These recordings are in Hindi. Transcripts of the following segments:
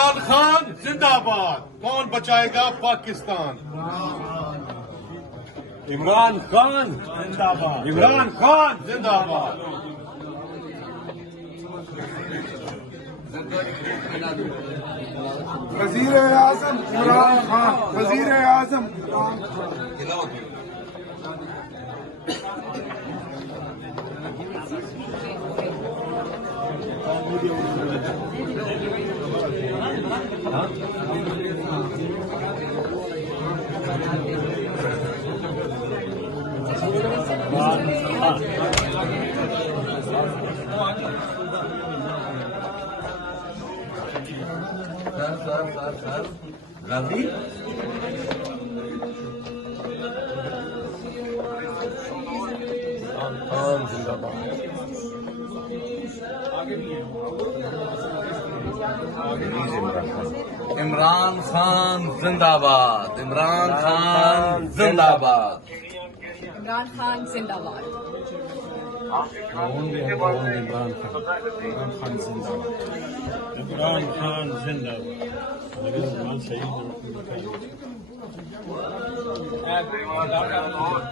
इमरान खान जिंदाबाद। कौन बचाएगा पाकिस्तान? इमरान खान जिंदाबाद। इमरान खान जिंदाबाद। वजीर आजम इमरान खान। वजीर आजम गांधी इमरान खान जिंदाबाद। इमरान खान जिंदाबाद। इमरान खान जिंदाबाद। इमरान खान जिंदाबाद। इमरान खान जिंदाबाद।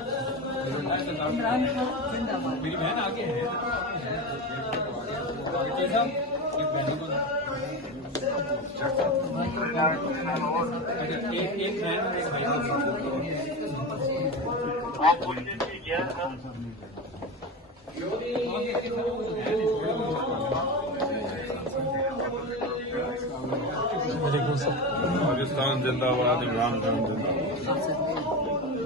मेरी बहन आगे है। एक बहन और एक पाकिस्तान जिंदाबाद। इमरान खान जिंदाबाद।